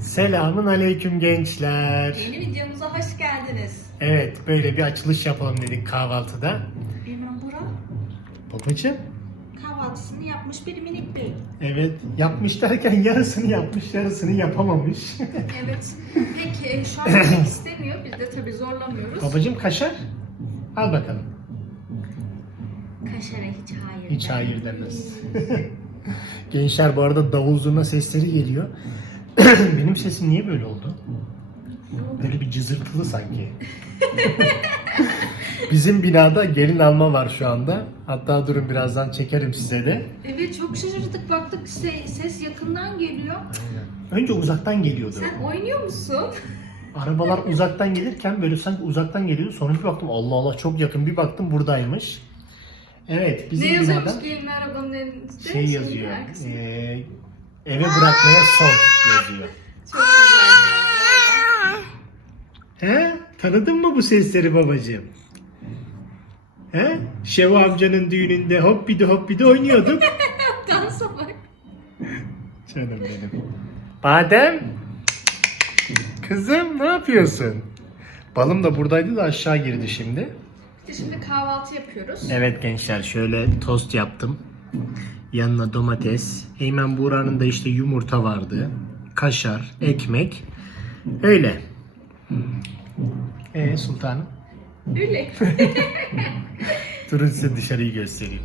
Selamun aleyküm gençler. Yeni videomuza hoş geldiniz. Evet böyle bir açılış yapalım dedik kahvaltıda. Bilmem Bora Babacım kahvaltısını yapmış bir minik bey. evet yapmış derken yarısını yapmış yarısını yapamamış. Evet. Peki e, şu an yemek istemiyor. Biz de tabii zorlamıyoruz. Babacım kaşar al bakalım. Kaşara hiç hayır. Hiç hayır demez. Gençler bu arada davul zurna sesleri geliyor. Benim sesim niye böyle oldu? Böyle bir cızırtılı sanki. Bizim binada gelin alma var şu anda. Hatta durun birazdan çekerim size de. Evet çok şaşırdık. Baktık se- ses yakından geliyor. Önce uzaktan geliyordu. Sen oynuyor musun? Arabalar uzaktan gelirken böyle sanki uzaktan geliyordu. Sonra bir baktım Allah Allah çok yakın. Bir baktım buradaymış. Evet bizim ne yazıyormuş binada gelin arabanın önünde? şey yazıyor. arkasında. Ee, eve bırakmaya son yazıyor. Çok güzel. He? Tanıdın mı bu sesleri babacığım? He? Şevo amcanın düğününde hoppidi hoppidi oynuyorduk. Dansa bak. Canım benim. Badem. Kızım ne yapıyorsun? Balım da buradaydı da aşağı girdi şimdi. Şimdi kahvaltı yapıyoruz. Evet gençler şöyle tost yaptım. Yanına domates. Eymen Buğra'nın da işte yumurta vardı. Kaşar, ekmek. Öyle. Ee sultanım? Öyle. Durun size dışarıyı göstereyim.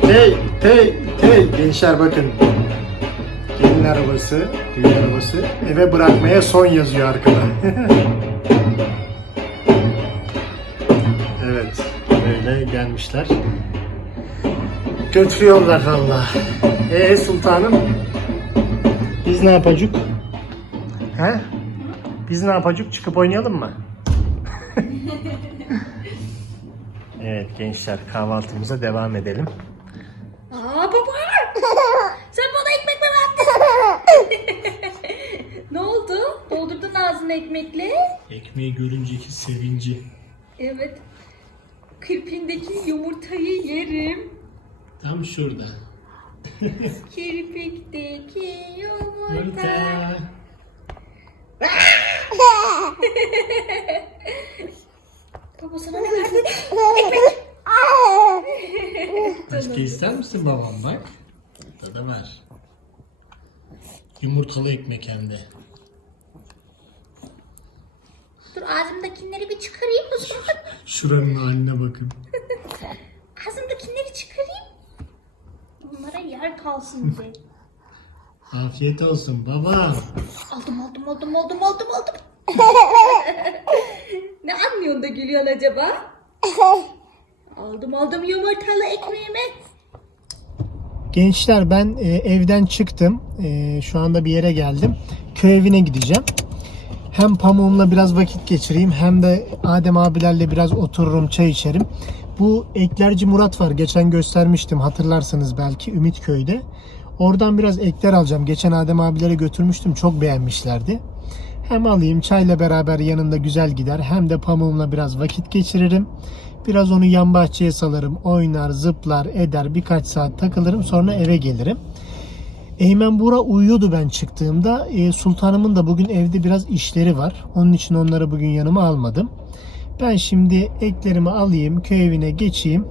Hey, hey, hey gençler bakın. Gelin arabası, düğün arabası. Eve bırakmaya son yazıyor arkada. evet, böyle gelmişler. Götürüyorlar valla. Ee sultanım? Biz ne yapacak? He? Biz ne yapacak? Çıkıp oynayalım mı? Evet gençler kahvaltımıza devam edelim. Aa baba! Sen bana ekmek mi verdin? ne oldu? Doldurdun ağzını ekmekle. Ekmeği görünceki sevinci. Evet. Kirpindeki yumurtayı yerim. Tam şurada. Kirpikteki yumurta. Yumurta. Baba sana ne verdi? Ekmek. Başka ister misin babam bak? Burada da var. Yumurtalı ekmek hem de. Dur ağzımdakileri bir çıkarayım zaman. Şuranın haline bakın. Ağzımdakileri çıkarayım. Onlara yer kalsın diye. Afiyet olsun baba. Aldım aldım aldım aldım aldım aldım. ne anlıyorsun da gülüyorsun acaba? aldım aldım yumurtalı ekmeğimi. Gençler ben e, evden çıktım. E, şu anda bir yere geldim. Köy evine gideceğim. Hem pamuğumla biraz vakit geçireyim hem de Adem abilerle biraz otururum çay içerim. Bu Eklerci Murat var. Geçen göstermiştim hatırlarsanız belki Ümitköy'de. Oradan biraz ekler alacağım. Geçen Adem abilere götürmüştüm. Çok beğenmişlerdi. Hem alayım çayla beraber yanında güzel gider. Hem de pamuğumla biraz vakit geçiririm. Biraz onu yan bahçeye salarım. Oynar, zıplar, eder. Birkaç saat takılırım. Sonra eve gelirim. Eymen Bura uyuyordu ben çıktığımda. Ee, sultanımın da bugün evde biraz işleri var. Onun için onları bugün yanıma almadım. Ben şimdi eklerimi alayım, köy evine geçeyim.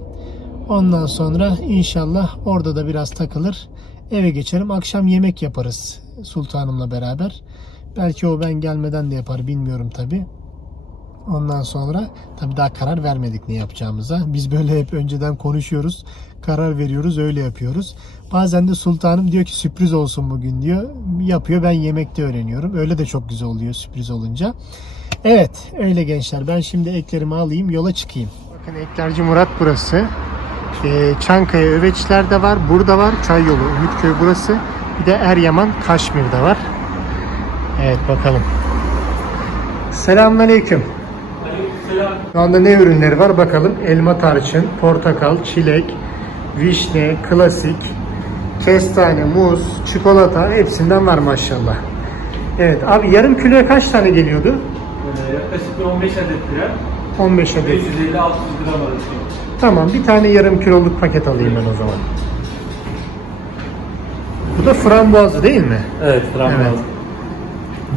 Ondan sonra inşallah orada da biraz takılır. Eve geçerim. Akşam yemek yaparız sultanımla beraber. Belki o ben gelmeden de yapar bilmiyorum tabi. Ondan sonra tabi daha karar vermedik ne yapacağımıza. Biz böyle hep önceden konuşuyoruz. Karar veriyoruz öyle yapıyoruz. Bazen de sultanım diyor ki sürpriz olsun bugün diyor. Yapıyor ben yemekte öğreniyorum. Öyle de çok güzel oluyor sürpriz olunca. Evet öyle gençler. Ben şimdi eklerimi alayım yola çıkayım. Bakın Eklerci Murat burası. Ee, Çankaya Öveçler'de var. Burada var. Çay yolu Ümitköy burası. Bir de Eryaman Kaşmir'de var. Evet bakalım. Selamünaleyküm. Şu anda ne ürünleri var bakalım. Elma tarçın, portakal, çilek, vişne, klasik, kestane, muz, çikolata hepsinden var maşallah. Evet abi yarım kiloya kaç tane geliyordu? Yaklaşık bir 15 adet lira. 15 adet. 550-600 gram arası. Tamam bir tane yarım kiloluk paket alayım ben o zaman. Bu da frambuazlı değil mi? Evet, Evet.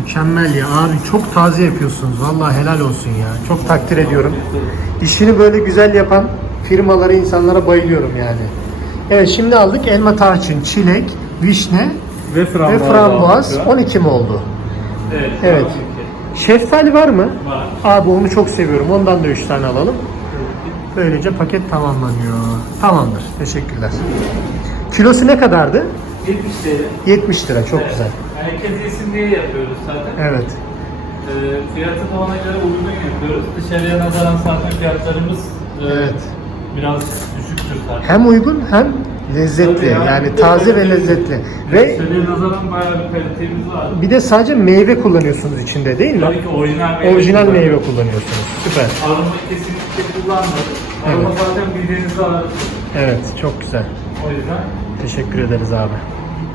Mükemmel ya abi çok taze yapıyorsunuz. Vallahi helal olsun ya. Çok takdir ediyorum. İşini böyle güzel yapan firmalara, insanlara bayılıyorum yani. Evet şimdi aldık elma tarçın, çilek, vişne Ve ve frambuaz. frambuaz. şu an. 12 mi oldu? Evet. Evet. Şeftali var mı? Var. Abi onu çok seviyorum. Ondan da 3 tane alalım. Böylece paket tamamlanıyor. Tamamdır. Teşekkürler. Kilosu ne kadardı? 70 TL. 70 lira. Çok Evet. güzel. Herkes yesin diye yapıyoruz zaten. Evet. Ee, fiyatı da ona göre uygun yapıyoruz. Dışarıya nazaran zaten fiyatlarımız e, Evet. biraz düşüktür zaten. Hem uygun hem lezzetli. Tabii Yani de taze ve lezzetli. Ve Dışarıya nazaran bayağı bir kalitemiz var. bir de sadece meyve kullanıyorsunuz içinde değil mi? Tabii ki orijinal meyve. Orijinal meyve kullanıyoruz. kullanıyorsunuz. Süper. Aroma kesinlikle kullanmıyoruz. Aroma Evet. zaten bildiğinizi alırız. Evet. Çok güzel. O yüzden Teşekkür ederiz abi.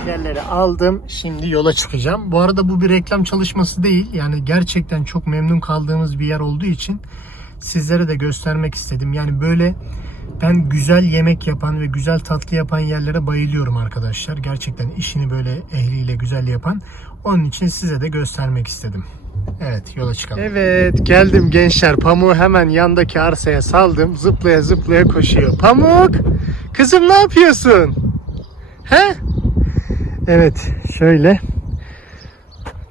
Yerleri aldım. Şimdi yola çıkacağım. Bu arada bu bir reklam çalışması değil. Yani gerçekten çok memnun kaldığımız bir yer olduğu için sizlere de göstermek istedim. Yani böyle ben güzel yemek yapan ve güzel tatlı yapan yerlere bayılıyorum arkadaşlar. Gerçekten işini böyle ehliyle güzel yapan. Onun için size de göstermek istedim. Evet yola çıkalım. Evet geldim gençler. Pamuğu hemen yandaki arsaya saldım. Zıplaya zıplaya koşuyor. Pamuk! Kızım ne yapıyorsun? He? Evet şöyle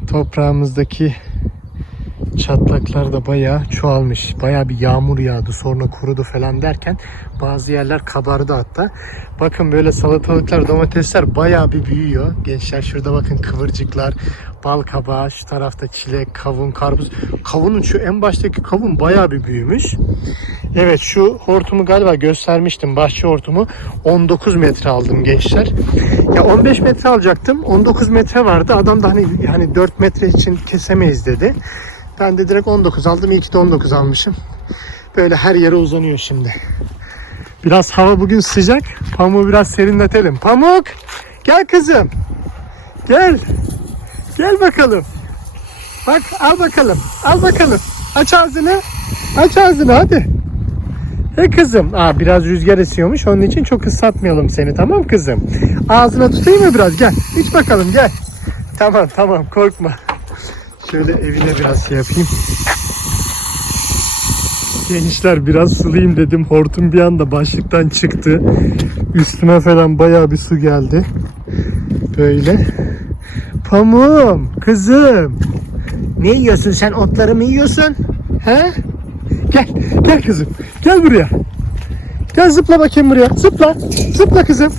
toprağımızdaki çatlaklar da bayağı çoğalmış. Bayağı bir yağmur yağdı sonra kurudu falan derken bazı yerler kabardı hatta. Bakın böyle salatalıklar, domatesler bayağı bir büyüyor. Gençler şurada bakın kıvırcıklar, bal kabağı, şu tarafta çilek, kavun, karpuz. Kavunun şu en baştaki kavun bayağı bir büyümüş. Evet şu hortumu galiba göstermiştim. Bahçe hortumu 19 metre aldım gençler. Ya 15 metre alacaktım. 19 metre vardı. Adam da hani hani 4 metre için kesemeyiz dedi. Ben de direkt 19 aldım. İyi ki de 19 almışım. Böyle her yere uzanıyor şimdi. Biraz hava bugün sıcak. Pamuğu biraz serinletelim. Pamuk! Gel kızım. Gel. Gel bakalım. Bak al bakalım. Al bakalım. Aç ağzını. Aç ağzını hadi. He kızım. Aa, biraz rüzgar esiyormuş. Onun için çok ıslatmayalım seni tamam kızım. Ağzına tutayım mı biraz? Gel. İç bakalım gel. Tamam tamam korkma. Şöyle evine biraz şey yapayım. Gençler biraz sulayayım dedim. Hortum bir anda başlıktan çıktı. Üstüme falan bayağı bir su geldi. Böyle. Pamuğum, kızım. Ne yiyorsun sen? Otları mı yiyorsun? He? Gel, gel kızım. Gel buraya. Gel zıpla bakayım buraya. Zıpla. Zıpla kızım.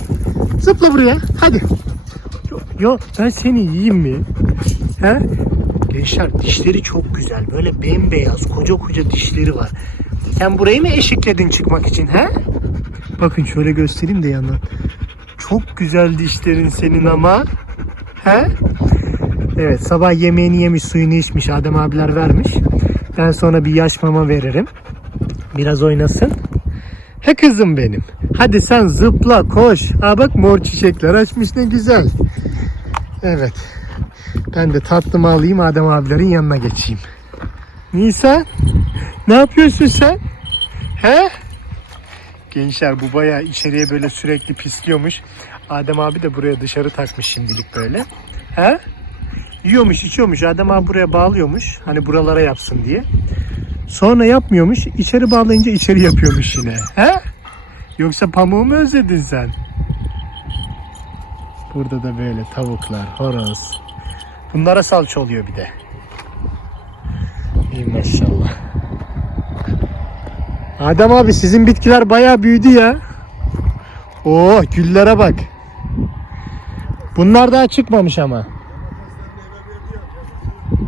Zıpla buraya. Hadi. Yo, yo ben seni yiyeyim mi? He? Gençler dişleri çok güzel. Böyle bembeyaz, koca koca dişleri var. Sen burayı mı eşikledin çıkmak için he? Bakın şöyle göstereyim de yandan. Çok güzel dişlerin senin ama. He? Evet sabah yemeğini yemiş, suyunu içmiş. Adem abiler vermiş. Ben sonra bir yaş mama veririm. Biraz oynasın. He kızım benim. Hadi sen zıpla koş. Ha bak mor çiçekler açmış ne güzel. Evet. Ben de tatlımı alayım Adem abilerin yanına geçeyim. Nisa ne yapıyorsun sen? He? Gençler bu bayağı içeriye böyle sürekli pisliyormuş. Adem abi de buraya dışarı takmış şimdilik böyle. He? Yiyormuş, içiyormuş. Adem abi buraya bağlıyormuş. Hani buralara yapsın diye. Sonra yapmıyormuş. İçeri bağlayınca içeri yapıyormuş yine. He? Yoksa pamuğu mu özledin sen? Burada da böyle tavuklar, horoz. Bunlara salça oluyor bir de. İyi maşallah. Adem abi sizin bitkiler bayağı büyüdü ya. Oo güllere bak. Bunlar daha çıkmamış ama.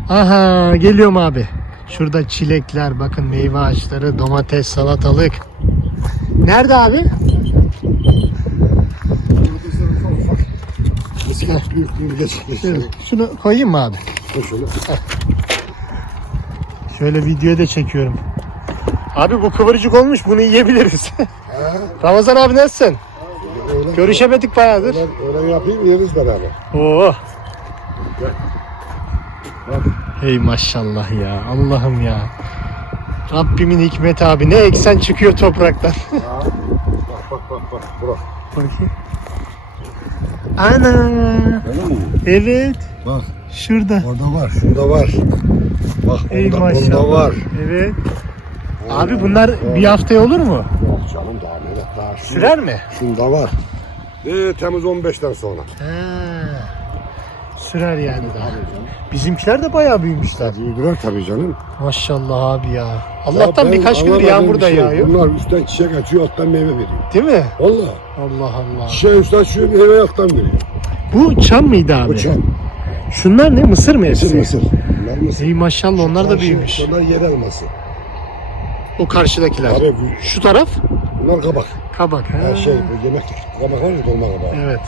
Aha geliyorum abi. Şurada çilekler bakın meyve ağaçları, domates, salatalık. Nerede abi? Büyüklüğünü Şunu koyayım mı abi? Şöyle. Şöyle videoya da çekiyorum. Abi bu kıvırcık olmuş bunu yiyebiliriz. Ramazan abi nasılsın? Öyle, Görüşemedik bayağıdır. öyle, öyle yapayım yeriz beraber. Oo. Hey maşallah ya Allah'ım ya. Rabbimin hikmeti abi ne eksen çıkıyor topraktan. Bak bak bak bak. Bırak. Bakayım. Ana. Mi? Evet. Bak Şurada. Orada var, şunda var. Bak Ey onda, maşallah. var. Evet. Abi bunlar bir haftaya olur mu? Yok canım daha neler daha. Sürer mi? Şunda var. Ee, Temmuz 15'ten sonra. He. Sürer yani daha. Bizimkiler de bayağı büyümüşler. Büyüdüler tabii canım. Maşallah abi ya. Allah'tan ben birkaç gündür anlamadığım yağmur bir da şey, yağıyor. Bunlar üstten çiçek açıyor, alttan meyve veriyor. Değil mi? Valla. Allah Allah. Çiçeği üstten açıyor, meyve alttan veriyor. Bu çam mıydı abi? Bu çam. Şunlar ne? Mısır mı hepsi? Mısır mısır. Bunlar mısır. İyi maşallah onlar da Karşı- büyümüş. Bunlar yer elması. O karşıdakiler. Abi bu- Şu taraf bunlar kabak. kabak. Ha. Her şey bu yemek kabak var ya dolma kabağı. Evet.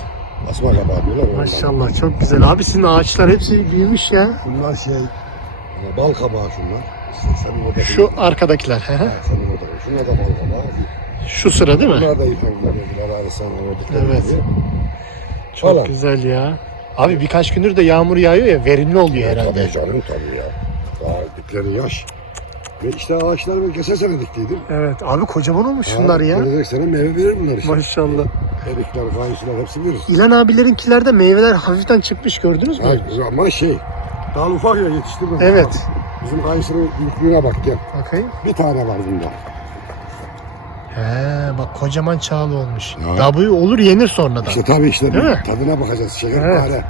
Asma kabağı diyorlar. Maşallah çok güzel. Abi sizin ağaçlar hepsi büyümüş ya. Bunlar şey e, bal kabağı şunlar. İşte senin orada Şu arkadakiler. he he. senin orada. Şunlar da bal kabağı. Şu sıra değil mi? Bunlar da yıkanlar. Bunlar arasından ördükleri Evet. Çok Falan. güzel ya. Abi birkaç gündür de yağmur yağıyor ya verimli oluyor herhalde. Tabii canım tabii ya. Daha dipleri yaş. Ve işte ağaçları ben geçen sene diktiydim. Evet abi kocaman olmuş şunlar ya. Gelecek sene meyve verir bunlar işte. Maşallah. Erikler, kayısılar hepsi verir. İlan abilerinkilerde meyveler hafiften çıkmış gördünüz mü? Ha, ama şey, daha ufak ya yetiştirme. Evet. Bizim kayısının büyüklüğüne bak gel. Bakayım. Bir tane var bunda. He bak kocaman çağlı olmuş. Ya. Daha bu olur yenir sonradan. İşte tabii işte Değil mi? tadına bakacağız. Şeker Evet. fare.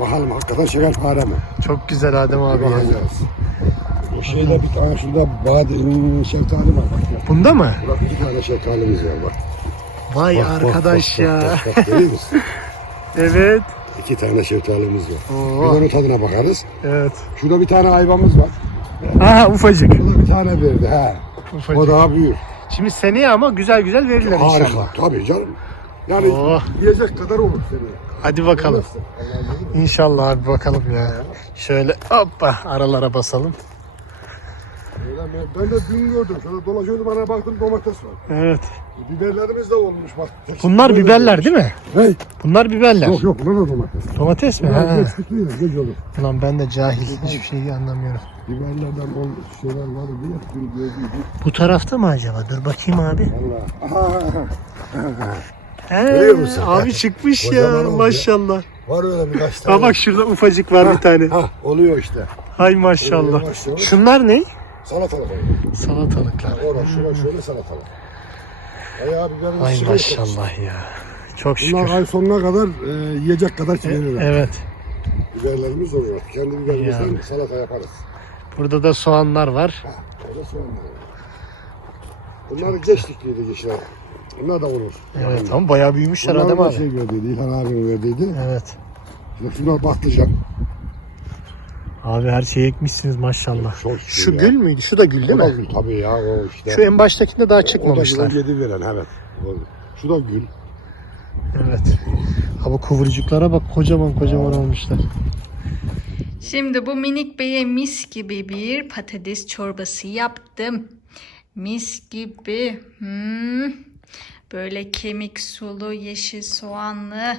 Bakalım hakikaten şeker fare mi? Çok güzel Adem abi ya. bakacağız. O şeyde bir tane şurada badem şeftali var bak. Bunda mı? Burada iki tane şeftalimiz var bak. Vay Bak, bak, arkadaş bak, ya. Bak, bak, bak, görüyor musun? Evet. İki tane şeftalimiz var. Bir de Oo. onun tadına bakarız. Evet. Şurada bir tane ayvamız var. Aha ufacık. Şurada bir tane verdi ha. ufacık. O daha büyük. Şimdi seneye ama güzel güzel verirler inşallah. Harika. Tabii canım. Yani Oh. yiyecek kadar olur seni. Hadi bakalım. İnşallah abi bakalım ya. Şöyle hoppa aralara basalım. Mi? Ben de dün gördüm. Şöyle dolaşıyordum bana baktım domates var. Evet. Biberlerimiz de olmuş bak. Bunlar Böyle biberler değil mi? Hey. Bunlar biberler. Yok yok bunlar da domates. Domates mi? Ha. geç geç olur. Ulan ben de cahil. Hiçbir şeyi anlamıyorum. Biberlerden ol şeyler var diye dün gördüydük. Bu tarafta mı acaba? Dur bakayım abi. Valla. He, musun? abi çıkmış Kocaman ya oldu ya. maşallah. Var öyle birkaç tane. Ha bak şurada ufacık var bir tane. Ha oluyor işte. Hay maşallah. Yavaş yavaş. Şunlar ne? Salatalık oluyor. Salatalıklar. Orada şurada şöyle salatalık. Bayağı biberin Ay maşallah ya. Çok Bunlar şükür. ay sonuna kadar e, yiyecek kadar verirler. Evet. Biberlerimiz oluyor. Kendi biberimizden Yani. salata yaparız. Burada da soğanlar var. Ha, o da soğanlar. Bunlar geç dikliydi geçler. Bunlar da olur. Evet ama bayağı büyümüşler Bunlar Adem abi. şey verdiydi, İlhan abim verdiydi. Evet. Şimdi Şunlar patlıcan. Abi her şeyi ekmişsiniz maşallah. Çok Şu ya. gül müydü? Şu da gül değil O da mi? gül tabii ya o işte. Şu en baştakinde daha O da çıkmamışlar. gül yedi veren evet. O- Şu da gül. Evet. Ha bu kıvırcıklara bak kocaman kocaman olmuşlar. Şimdi bu minik beye mis gibi bir patates çorbası yaptım. Mis gibi. Hmm. Böyle kemik sulu, yeşil soğanlı.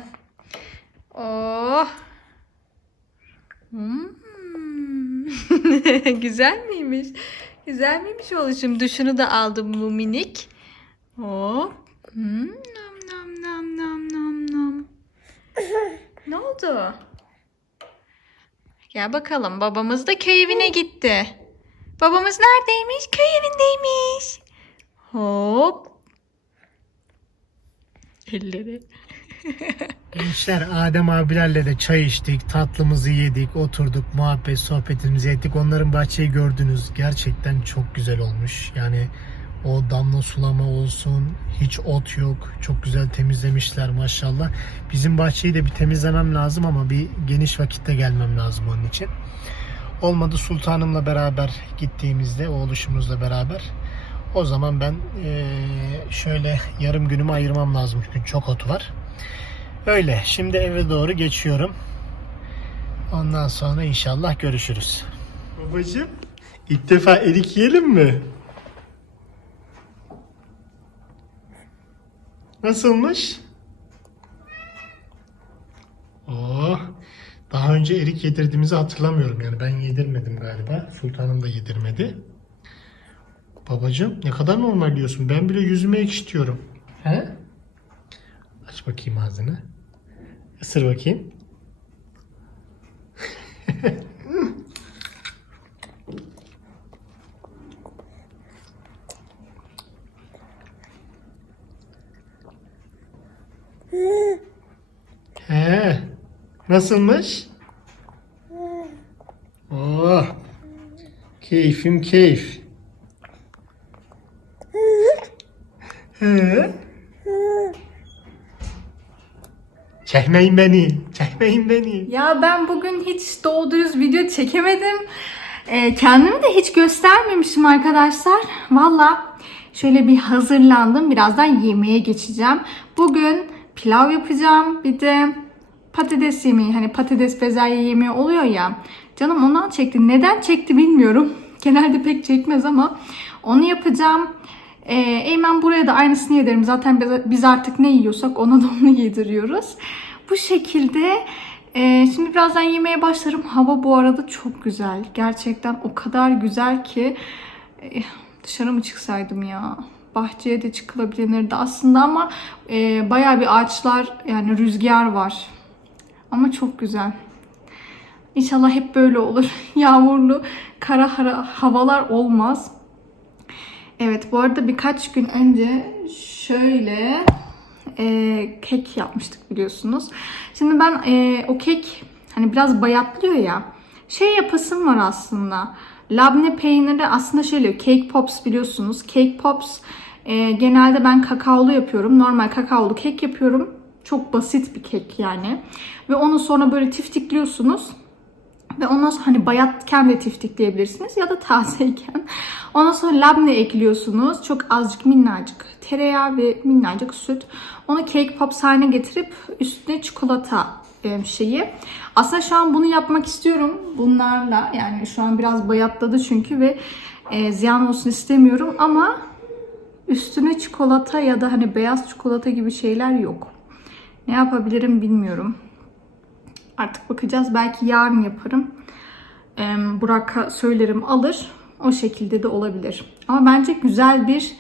Oh. Hmm. Güzel miymiş? Güzel miymiş oluşum? Duşunu da aldım bu minik. Oh. Hmm. Nam nam nam nam nam nam. ne oldu? Gel bakalım. Babamız da köy evine gitti. Babamız neredeymiş? Köy evindeymiş. Hop. Elleri. Gençler Adem abilerle de çay içtik, tatlımızı yedik, oturduk, muhabbet, sohbetimizi ettik. Onların bahçeyi gördünüz. Gerçekten çok güzel olmuş. Yani o damla sulama olsun, hiç ot yok. Çok güzel temizlemişler maşallah. Bizim bahçeyi de bir temizlemem lazım ama bir geniş vakitte gelmem lazım onun için. Olmadı sultanımla beraber gittiğimizde, oğluşumuzla beraber o zaman ben şöyle yarım günümü ayırmam lazım çünkü çok ot var. Öyle. Şimdi eve doğru geçiyorum. Ondan sonra inşallah görüşürüz. Babacığım, ilk defa erik yiyelim mi? Nasılmış? Oo, daha önce erik yedirdiğimizi hatırlamıyorum. Yani ben yedirmedim galiba. Sultanım da yedirmedi. Babacığım ne kadar normal diyorsun. Ben bile yüzüme ekşitiyorum. He? Aç bakayım ağzını. Isır bakayım. He. Nasılmış? Oh. Keyfim keyif. Çekmeyin beni. Çekmeyin beni. Ya ben bugün hiç doğru dürüst video çekemedim. Ee, kendimi de hiç göstermemişim arkadaşlar. Valla şöyle bir hazırlandım. Birazdan yemeğe geçeceğim. Bugün pilav yapacağım. Bir de patates yemeği. Hani patates bezelye yemeği oluyor ya. Canım ondan çekti. Neden çekti bilmiyorum. Genelde pek çekmez ama onu yapacağım. Ee, Eymen buraya da aynısını yedirim. Zaten biz artık ne yiyorsak ona da onu yediriyoruz. Bu şekilde ee, şimdi birazdan yemeğe başlarım. Hava bu arada çok güzel. Gerçekten o kadar güzel ki Eh, dışarı mı çıksaydım ya? Bahçeye de çıkılabilirdi aslında ama e, bayağı bir ağaçlar yani rüzgar var. Ama çok güzel. İnşallah hep böyle olur. Yağmurlu, kara hara havalar olmaz. Evet bu arada birkaç gün önce şöyle e, kek yapmıştık biliyorsunuz. Şimdi ben e, o kek hani biraz bayatlıyor ya. Şey yapasım var aslında. Labne peyniri aslında şöyle cake pops biliyorsunuz. Cake pops e, genelde ben kakaolu yapıyorum. Normal kakaolu kek yapıyorum. Çok basit bir kek yani. Ve onu sonra böyle tiftikliyorsunuz. Ve ondan sonra hani bayatken de tiftikleyebilirsiniz ya da tazeyken. Ondan sonra labne ekliyorsunuz. Çok azıcık minnacık tereyağı ve minnacık süt. Onu cake pops haline getirip üstüne çikolata e, şeyi. Aslında şu an bunu yapmak istiyorum bunlarla. Yani şu an biraz bayatladı çünkü ve e, ziyan olsun istemiyorum ama üstüne çikolata ya da hani beyaz çikolata gibi şeyler yok. Ne yapabilirim bilmiyorum. Artık bakacağız. Belki yarın yaparım. Burak'a söylerim alır. O şekilde de olabilir. Ama bence güzel bir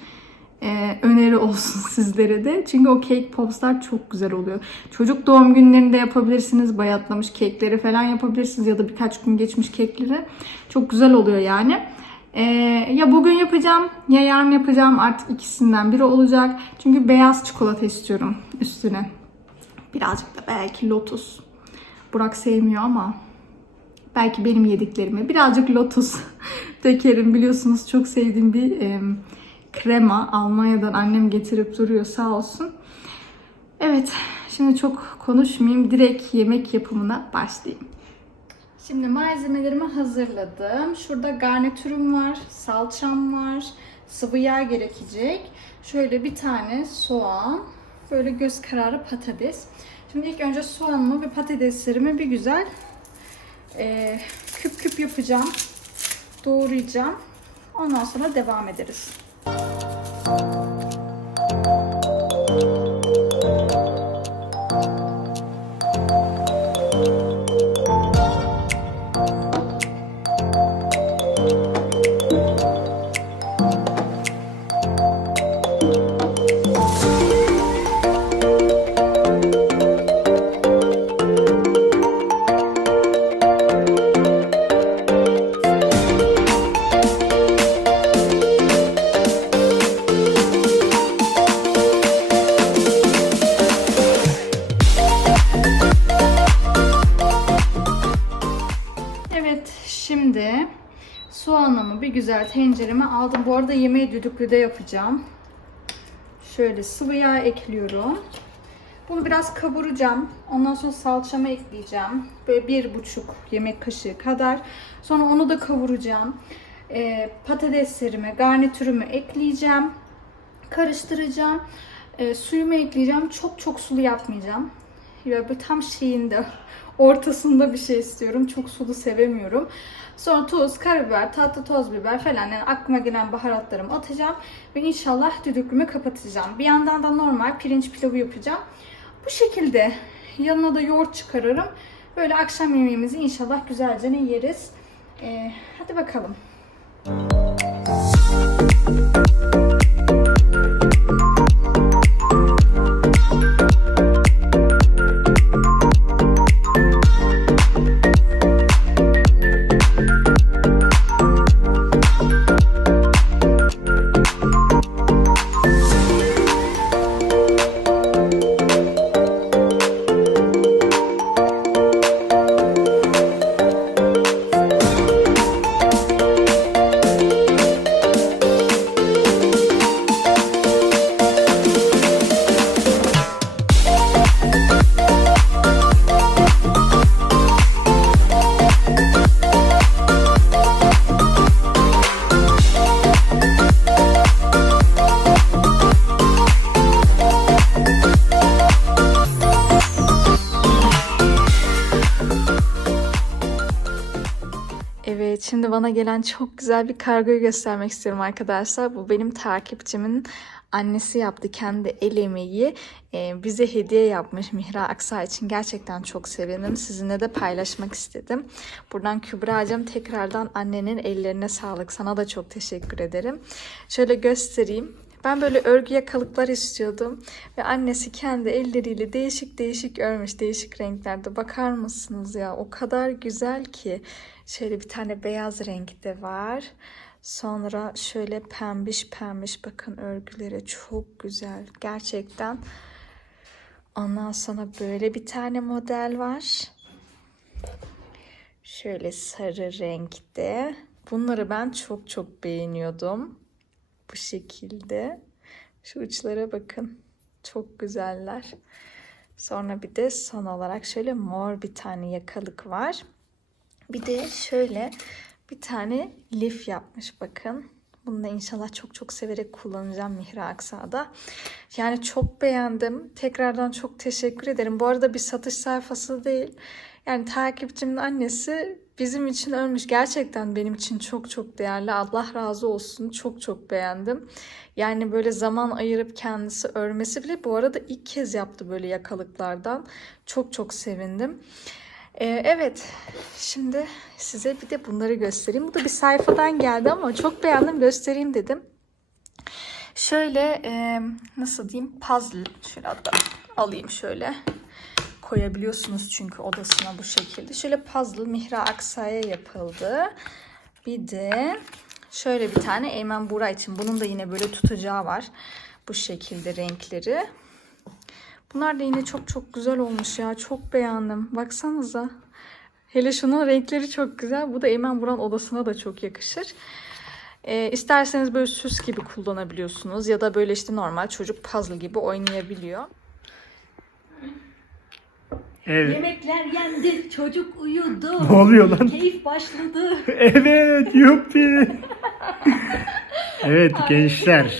e, öneri olsun sizlere de. Çünkü o cake popslar çok güzel oluyor. Çocuk doğum günlerinde yapabilirsiniz. Bayatlamış kekleri falan yapabilirsiniz. Ya da birkaç gün geçmiş kekleri. Çok güzel oluyor yani. Ee, ya bugün yapacağım ya yarın yapacağım. Artık ikisinden biri olacak. Çünkü beyaz çikolata istiyorum üstüne. Birazcık da belki lotus. Burak sevmiyor ama belki benim yediklerime birazcık lotus dökerim. Biliyorsunuz çok sevdiğim bir e, krema Almanya'dan annem getirip duruyor sağ olsun. Evet şimdi çok konuşmayayım direkt yemek yapımına başlayayım. Şimdi malzemelerimi hazırladım. Şurada garnitürüm var, salçam var, sıvı yağ gerekecek. Şöyle bir tane soğan, böyle göz kararı patates. Şimdi ilk önce soğanımı ve patateslerimi bir güzel eee, küp küp yapacağım. Doğrayacağım. Ondan sonra devam ederiz. Evet düdüklüde yapacağım. Şöyle sıvı yağ ekliyorum. Bunu biraz kavuracağım. Ondan sonra salçamı ekleyeceğim. Böyle bir buçuk yemek kaşığı kadar. Sonra onu da kavuracağım. Ee, patateslerimi, garnitürümü ekleyeceğim. Karıştıracağım. Ee, suyumu ekleyeceğim. Çok çok sulu yapmayacağım. Böyle tam şeyinde ortasında bir şey istiyorum. Çok sulu sevemiyorum. Sonra tuz, karabiber, tatlı toz biber falan yani aklıma gelen baharatlarımı atacağım. Ve inşallah düdüklümü kapatacağım. Bir yandan da normal pirinç pilavı yapacağım. Bu şekilde yanına da yoğurt çıkarırım. Böyle akşam yemeğimizi inşallah güzelce yeriz. Ee, hadi bakalım. Evet, şimdi bana gelen çok güzel bir kargoyu göstermek istiyorum arkadaşlar. Bu benim takipçimin annesi yaptı kendi el emeği. Ee, bize hediye yapmış Mihra Aksa için. Gerçekten çok sevindim. Sizinle de paylaşmak istedim. Buradan Kübra'cığım tekrardan annenin ellerine sağlık. Sana da çok teşekkür ederim. Şöyle göstereyim. Ben böyle örgü yakalıklar istiyordum. Ve annesi kendi elleriyle değişik değişik örmüş. Değişik renklerde. Bakar mısınız ya? O kadar güzel ki. Şöyle bir tane beyaz renkte var. Sonra şöyle pembiş pembiş bakın örgüleri çok güzel. Gerçekten. Ondan sonra böyle bir tane model var. Şöyle sarı renkte. Bunları ben çok çok beğeniyordum. Bu şekilde. Şu uçlara bakın. Çok güzeller. Sonra bir de son olarak şöyle mor bir tane yakalık var. Bir de şöyle bir tane lif yapmış bakın. Bunu da inşallah çok çok severek kullanacağım Mihra Aksa'da. Yani çok beğendim. Tekrardan çok teşekkür ederim. Bu arada bir satış sayfası değil. Yani takipçimin annesi bizim için ölmüş. Gerçekten benim için çok çok değerli. Allah razı olsun. Çok çok beğendim. Yani böyle zaman ayırıp kendisi örmesi bile bu arada ilk kez yaptı böyle yakalıklardan. Çok çok sevindim. Ee, evet, şimdi size bir de bunları göstereyim. Bu da bir sayfadan geldi ama çok beğendim göstereyim dedim. Şöyle e, nasıl diyeyim puzzle şöyle hatta alayım şöyle koyabiliyorsunuz çünkü odasına bu şekilde. Şöyle puzzle Mihra Aksa'ya yapıldı. Bir de şöyle bir tane Eymen Bura için. Bunun da yine böyle tutacağı var. Bu şekilde renkleri. Bunlar da yine çok çok güzel olmuş ya. Çok beğendim. Baksanıza. Hele şunun renkleri çok güzel. Bu da Eymen Buran odasına da çok yakışır. Ee, isterseniz böyle süs gibi kullanabiliyorsunuz. Ya da böyle işte normal çocuk puzzle gibi oynayabiliyor. Evet. Yemekler yendi, çocuk uyudu. Ne oluyor lan? Keyif başladı. Evet yuppi. evet gençler.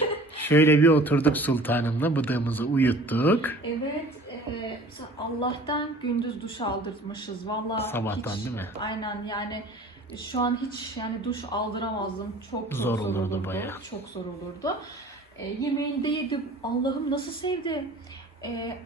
Şöyle bir oturduk sultanımla bıdığımızı uyuttuk. Evet, e, Allah'tan gündüz duş aldırtmışız. Vallahi Sabahtan hiç- değil mi? Aynen yani şu an hiç yani duş aldıramazdım. Çok çok Zor zor, olurdu olurdu. bayağı. Çok zor olurdu. E, yemeğini de yedim. Allah'ım nasıl sevdi. E,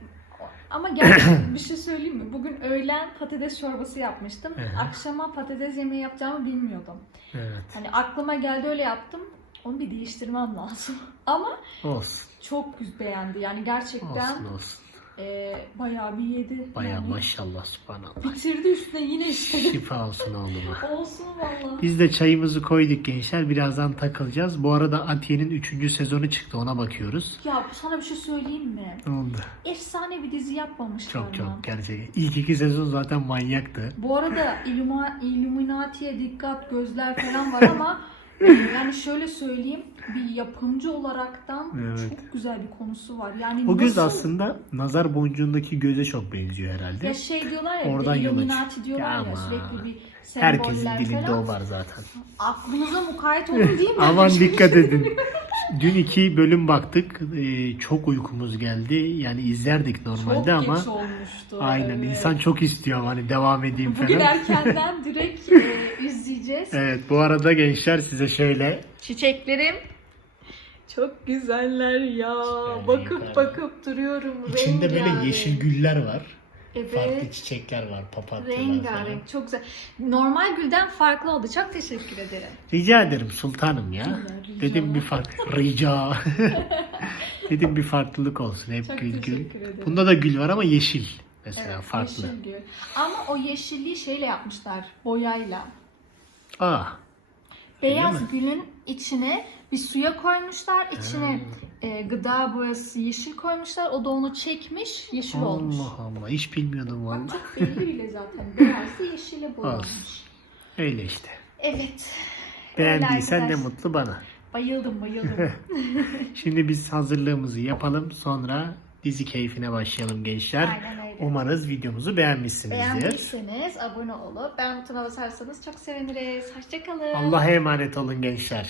ama gerçekten bir şey söyleyeyim mi? Bugün öğlen patates çorbası yapmıştım. Akşama patates yemeği yapacağımı bilmiyordum. Evet. Hani aklıma geldi öyle yaptım. Onu bir değiştirmem lazım. Ama Olsun. çok güzel beğendi. Yani gerçekten Olsun olsun. e, bayağı bir yedi. Baya yani. maşallah subhanallah. Bitirdi üstüne yine istedi. Şifa olsun oğluma. Olsun valla. Biz de çayımızı koyduk gençler. Birazdan takılacağız. Bu arada Atiye'nin 3. sezonu çıktı. Ona bakıyoruz. Ya sana bir şey söyleyeyim mi? Ne oldu? Efsane bir dizi yapmamışlar Çok çok gerçekten. İlk iki sezon zaten manyaktı. Bu arada Illuma, Illuminati'ye dikkat gözler falan var ama yani şöyle söyleyeyim bir yapımcı olaraktan Evet. çok güzel bir konusu var. Yani O göz nasıl- aslında nazar boncuğundaki göze çok benziyor herhalde. Ya şey diyorlar ya Oradan bir Illuminati diyorlar ya Ama sürekli bir Herkesin semboller dilinde falan. o var zaten. Aklınıza mukayyet olun değil mi? Aman dikkat edin. Dün iki bölüm baktık. Ee, çok uykumuz geldi. Yani izlerdik normalde Çok ama geç olmuştu. aynen evet. insan çok istiyor hani devam edeyim Bugün falan. erkenden direkt e, izleyeceğiz. Evet bu arada gençler size şöyle Çiçeklerim çok güzeller ya. Şöyle bakıp yukarı. bakıp duruyorum. içinde böyle Rengarenk. yeşil güller var. Farklı Evet. çiçekler var, papatyalar falan. Rengarenk. Çok güzel. Normal gülden farklı oldu. Çok teşekkür ederim. Rica ederim sultanım ya. Rica. Dedim bir fark rica. Dedim bir farklılık olsun hep Çok gül gül. Bunda da gül var ama yeşil mesela Evet, farklı. yeşil gül. Ama o yeşilliği şeyle yapmışlar. Boyayla. Aa, Beyaz gülün içine bir suya koymuşlar. İçine e, gıda boyası yeşil koymuşlar. O da onu çekmiş, yeşil olmuş. Allah Allah hiç bilmiyordum Bak vallahi. çok belli bile zaten. Beyazı yeşile boyanmış. Öyle işte. Evet. Beğendiysen arkadaş. mutlu bana. Bayıldım bayıldım. Şimdi biz hazırlığımızı yapalım sonra dizi keyfine başlayalım gençler. Aynen öyle. Umarız videomuzu beğenmişsinizdir. Beğendiyseniz abone olup beğen butonuna basarsanız çok seviniriz. Hoşçakalın. Allah'a emanet olun gençler.